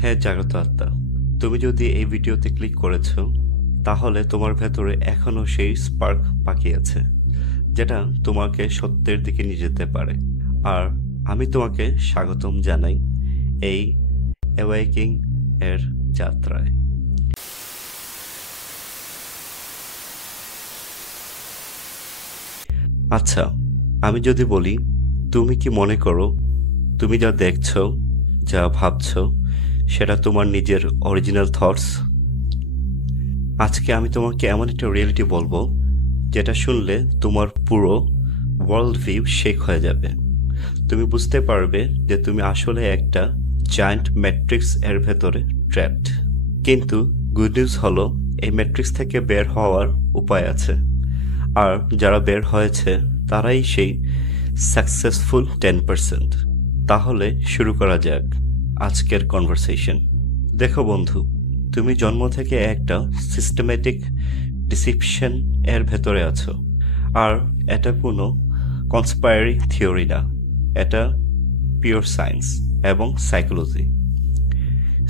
হ্যাঁ জাগ্রত আত্মা, তুমি যদি এই ভিডিওতে ক্লিক করেছো তাহলে তোমার ভেতরে এখনো সেই স্পার্ক বাকি আছে, যেটা তোমাকে সত্যের দিকে নিয়ে যেতে পারে। আর আমি তোমাকে স্বাগতম জানাই এই অ্যাওয়েকিং এর যাত্রায়। আচ্ছা, আমি যদি বলি, তুমি কি মনে করো তুমি যা দেখছো, যা ভাবছো, সেটা তোমার নিজের অরিজিনাল থটস? আজকে আমি তোমাকে এমন একটা রিয়েলিটি বলবো যেটা শুনলে তোমার পুরো ওয়ার্ল্ড ভিউ শেক হয়ে যাবে। তুমি বুঝতে পারবে যে তুমি আসলে একটা জায়ান্ট ম্যাট্রিক্স এর ভেতরে ট্র্যাপড। কিন্তু গুড নিউজ হলো, এই ম্যাট্রিক্স থেকে বের হওয়ার উপায় আছে। আর যারা বের হয়েছে তারাই সেই সাকসেসফুল 10%। তাহলে শুরু করা যাক আজকের কনভারসেশন। দেখো বন্ধু, তুমি জন্ম থেকে একটা সিস্টেমেটিক ডিসিপশন এর ভেতরে আছো। আর এটা কোনো কনস্পায়ারি থিওরি না, এটা পিওর সায়েন্স এবং সাইকোলজি।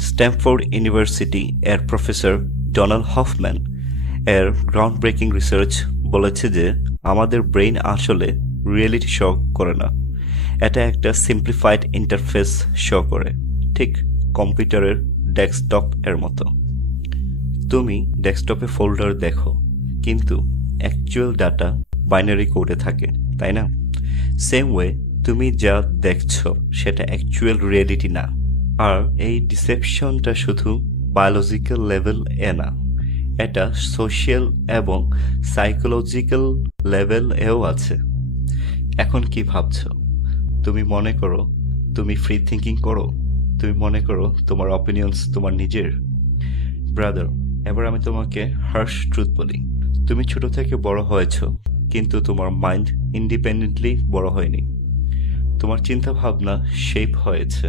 স্ট্যামফোর্ড ইউনিভার্সিটি এর প্রফেসর ডোনাল্ড হফম্যান এর গ্রাউন্ড ব্রেকিং রিসার্চ বলেছে যে আমাদের ব্রেইন আসলে রিয়েলিটি শো করে না, এটা একটা সিম্পলিফাইড ইন্টারফেস শো করে, ঠিক কম্পিউটারের ডেস্কটপ এর মতো। তুমি ডেস্কটপে ফোল্ডার দেখো, কিন্তু অ্যাকচুয়াল ডাটা বাইনারি কোডে থাকে, তাই না? সেম ওয়ে, তুমি যা দেখছো সেটা অ্যাকচুয়াল রিয়েলিটি না। আর এই ডিসেপশনটা শুধু বায়োলজিক্যাল লেভেল এ না, এটা সোশ্যাল এবং সাইকোলজিক্যাল লেভেল এও আছে। এখন কি ভাবছো? তুমি মনে করো তুমি ফ্রি থিঙ্কিং করো? তুমি মনে করো তোমার অপিনিয়ন্স তোমার নিজের? ব্রাদার, এবার আমি তোমাকে হার্শ ট্রুথ বলি। তুমি ছোট থেকে বড় হয়েছো, কিন্তু তোমার মাইন্ড ইন্ডিপেন্ডেন্টলি বড় হয়নি। তোমার চিন্তা ভাবনা শেপ হয়েছে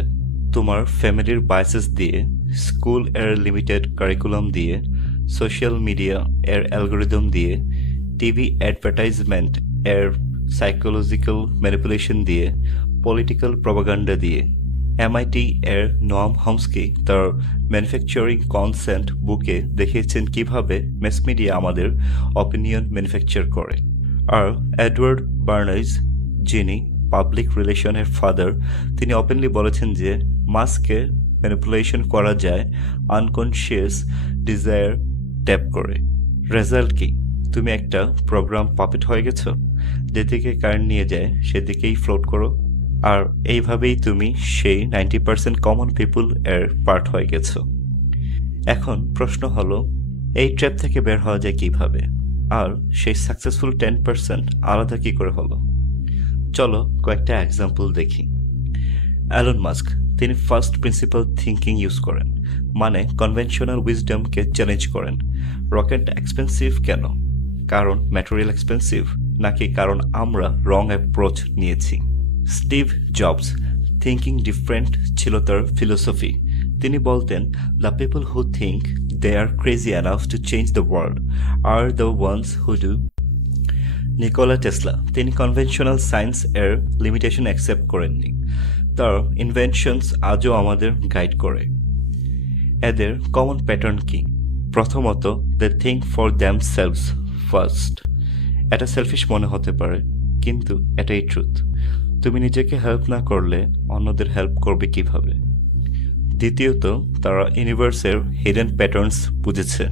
তোমার ফ্যামিলির বায়াসেস দিয়ে, স্কুল এর লিমিটেড কারিকুলাম দিয়ে, সোশ্যাল মিডিয়া এর অ্যালগোরিদম দিয়ে, টিভি অ্যাডভার্টাইজমেন্ট এর সাইকোলজিক্যাল ম্যানিপুলেশন দিয়ে, পলিটিক্যাল প্রপাগান্ডা দিয়ে। এমআইটি এর নোয়াম হমস্কি তার ম্যানুফ্যাকচারিং কনসেন্ট বুকে দেখিয়েছেন কিভাবে ম্যাস মিডিয়া আমাদের অপিনিয়ন ম্যানুফ্যাকচার করে। আর এডওয়ার্ড বার্নার্স, যিনি পাবলিক রিলেশনের ফাদার, তিনি ওপেনলি বলেছেন যে মাসকে ম্যানিপুলেশন করা যায় আনকনশিয়াস ডিজায়ার ট্যাপ করে। রেজাল্ট কি? তুমি একটা প্রোগ্রাম পাপেট হয়ে গেছো, যেদিকে কারেন্ট নিয়ে যায় সেদিকেই ফ্লোট করো। আর এইভাবেই তুমি সেই 90% কমন পিপুল এর পার্ট হয়ে গেছো। এখন প্রশ্ন হলো, এই ট্র্যাপ থেকে বের হওয়া যায় কিভাবে? আর সেই সাকসেসফুল 10% আলাদা কি করে হলো? চলো কয়েকটা এক্সাম্পল দেখি। অ্যালন মাস্ক, তিনি ফার্স্ট প্রিন্সিপাল থিঙ্কিং ইউজ করেন, মানে কনভেনশনাল উইজডমকে চ্যালেঞ্জ করেন। রকেট এক্সপেন্সিভ কেন? কারণ ম্যাটেরিয়াল এক্সপেন্সিভ, নাকি কারণ আমরা রং অ্যাপ্রোচ নিয়েছি? স্টিভ জবস, থিঙ্কিং ডিফারেন্ট ছিল তার ফিলোসফি। তিনি বলতেন, the people who think they are crazy enough to change the world are the ones who do. Nikola Tesla, তিনি কনভেনশনাল সায়েন্স এর লিমিটেশন অ্যাকসেপ্ট করেননি। তার ইনভেনশনস আজও আমাদের গাইড করে। এদের কমন প্যাটার্ন কি? প্রথমত, they think for themselves first. এটা সেলফিশ মনে হতে পারে, কিন্তু এটাই ট্রুথ। তুমি নিজেকে হেল্প না করলে অন্যদের হেল্প করবে কিভাবে? দ্বিতীয়ত, তারা ইউনিভার্সের হিডেন প্যাটার্নস বুঝেছে।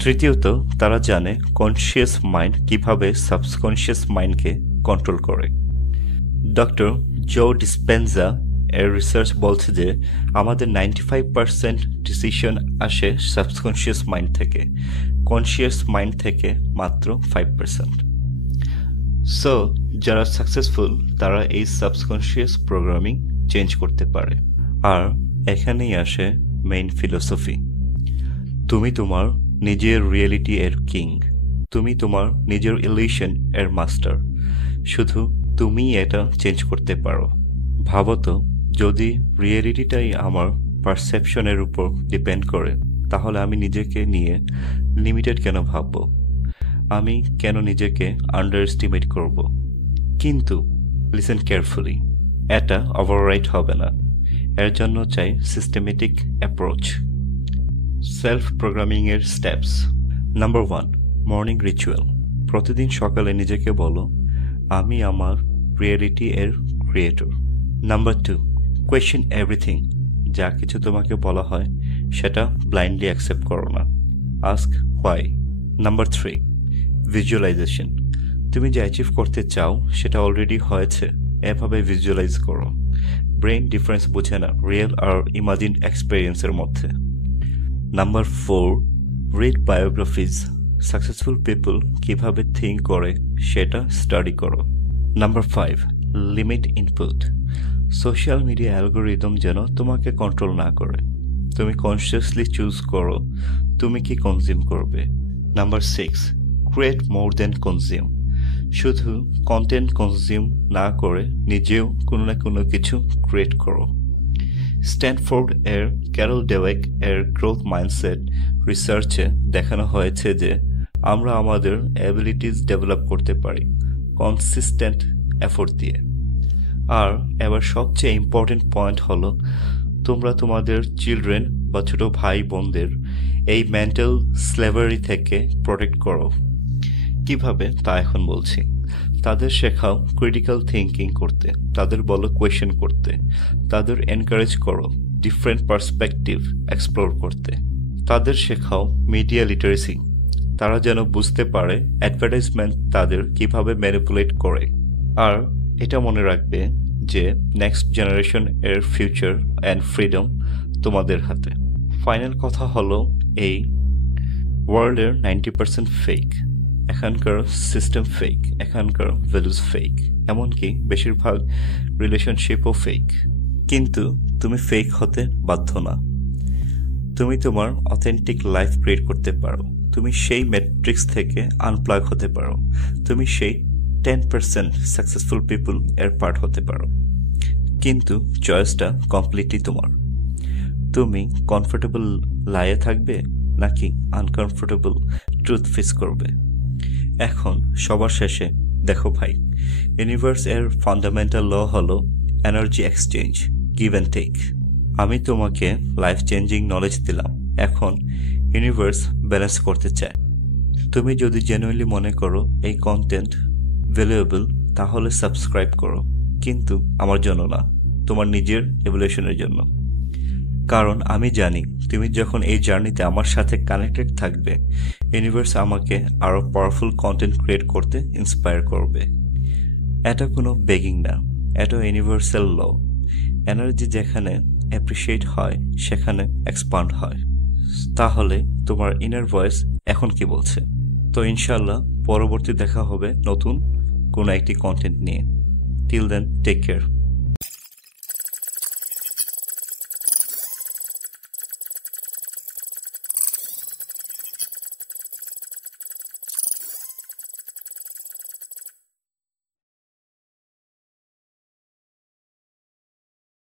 তৃতীয়ত, তারা জানে কনসিয়াস মাইন্ড কিভাবে সাবকনসিয়াস মাইন্ডকে কন্ট্রোল করে। ডক্টর জো ডিসপেনজা এর রিসার্চ বলছে যে আমাদের 95% ডিসিশন আসে সাবকনসিয়াস মাইন্ড থেকে, কনসিয়াস মাইন্ড থেকে মাত্র 5%। সো যারা সাকসেসফুল তারা এই সাবকনসিয়াস প্রোগ্রামিং চেঞ্জ করতে পারে। আর এখানেই আসে মেইন ফিলোসফি। তুমি তোমার নিজের রিয়েলিটি এর কিং, তুমি তোমার নিজের ইলিউশন এর মাস্টার। শুধু তুমি এটা চেঞ্জ করতে পারো। ভাবো তো, যদি রিয়েলিটিটাই আমার পারসেপশনের উপর ডিপেন্ড করে, তাহলে আমি নিজেকে নিয়ে লিমিটেড কেন ভাববো? আমি কেন নিজেকে আন্ডার এস্টিমেট করব? কিন্তু লিসেন কেয়ারফুলি, এটা ওভাররাইট হবে না, এর জন্য চাই সিস্টেমেটিক অ্যাপ্রোচ। সেলফ প্রোগ্রামিংয়ের স্টেপস। Number 1, morning ritual. প্রতিদিন সকালে নিজেকে বলো, আমি আমার রিয়েলিটি এর ক্রিয়েটর। Number 2, question everything. যা কিছু তোমাকে বলা হয় সেটা ব্লাইন্ডলি অ্যাকসেপ্ট করো না, আস্ক হোয়াই। Number 3, visualisation. তুমি যা অ্যাচিভ করতে চাও সেটা অলরেডি হয়েছে, এভাবে ভিজুয়ালাইজ করো। ব্রেন ডিফারেন্স বোঝে না রিয়েল আর ইমাজিন এক্সপিরিয়েন্সের মধ্যে। Number 4, read biographies. Successful people কীভাবে থিঙ্ক করে সেটা স্টাডি করো। Number 5, limit input. Social media algorithm যেন তোমাকে কন্ট্রোল না করে। তুমি কনসিয়াসলি চুজ করো তুমি কি কনজিউম করবে। নাম্বার 6, ক্রিয়েট মোর দেন কনজিউম। শুধু কন্টেন্ট কনজিউম না করে নিজেও কোনো না কোনো কিছু ক্রিয়েট করো। স্ট্যানফোর্ড এর ক্যারল ডেওয়েক এর গ্রোথ মাইন্ডসেট রিসার্চে দেখানো হয়েছে যে আমরা আমাদের অ্যাবিলিটিস ডেভেলপ করতে পারি কনসিস্টেন্ট এফোর্ট দিয়ে। আর এবার সবচেয়ে ইম্পর্টেন্ট পয়েন্ট হলো, তোমরা তোমাদের চিলড্রেন বা ছোট ভাই বোনদের এই মেন্টাল স্লেভারি থেকে প্রোটেক্ট করো। কিভাবে তা এখন বলছি। তাদের শেখাও ক্রিটিক্যাল থিঙ্কিং করতে, তাদের বলো কোয়েশ্চেন করতে, তাদের এনকারেজ করো ডিফারেন্ট পার্সপেক্টিভ এক্সপ্লোর করতে, তাদের শেখাও মিডিয়া লিটারেসি, তারা যেন বুঝতে পারে অ্যাডভার্টাইজমেন্ট তাদের কিভাবে ম্যানিপুলেট করে। আর এটা মনে রাখবে যে নেক্সট জেনারেশন এর ফিউচার অ্যান্ড ফ্রিডম তোমাদের হাতে। ফাইনাল কথা হলো এই ওয়ার্ল্ডের 90% ফেক। এখানকার সিস্টেম ফেক, এখানকার ভ্যালুস ফেক, এমনকি বেশিরভাগ রিলেশনশিপও ফেক। কিন্তু তুমি ফেক হতে বাধ্য না। তুমি তোমার অথেন্টিক লাইফ ক্রিয়েট করতে পারো। তুমি সেই ম্যাট্রিক্স থেকে আনপ্লাগ হতে পারো। তুমি সেই 10% সাকসেসফুল পিপল এর পার্ট হতে পারো। কিন্তু চয়েসটা কমপ্লিটলি তোমার। তুমি কমফোর্টেবল লাইয়ে থাকবে নাকি আনকমফোর্টেবল ট্রুথ ফেস করবে। এখন সবার শেষে দেখো ভাই, ইউনিভার্স এর ফান্ডামেন্টাল ল হলো energy exchange, give and take. আমি তোমাকে লাইফ চেঞ্জিং নলেজ দিলাম, এখন ইউনিভার্স ব্যালেন্স করতে চায়। তুমি যদি জেনুইনলি মনে করো এই কন্টেন্ট ভ্যালুয়েবল, তাহলে সাবস্ক্রাইব করো, কিন্তু আমার জন্য না, তোমার নিজের এভলিউশনের জন্য। কারণ আমি জানি তুমি যখন এই জার্নিতে আমার সাথে কানেক্টেড থাকবে, ইউনিভার্স আমাকে আরও পাওয়ারফুল কন্টেন্ট ক্রিয়েট করতে ইন্সপায়ার করবে। এটা কোনো বেগিং না, এটা ইউনিভার্সাল ল। এনার্জি যেখানে অ্যাপ্রিসিয়েট হয় সেখানে এক্সপান্ড হয়। তাহলে তোমার ইনার ভয়েস এখন কি বলছে? তো ইনশাল্লাহ পরবর্তী দেখা হবে নতুন কোনো একটি কন্টেন্ট নিয়ে। Till then, take care.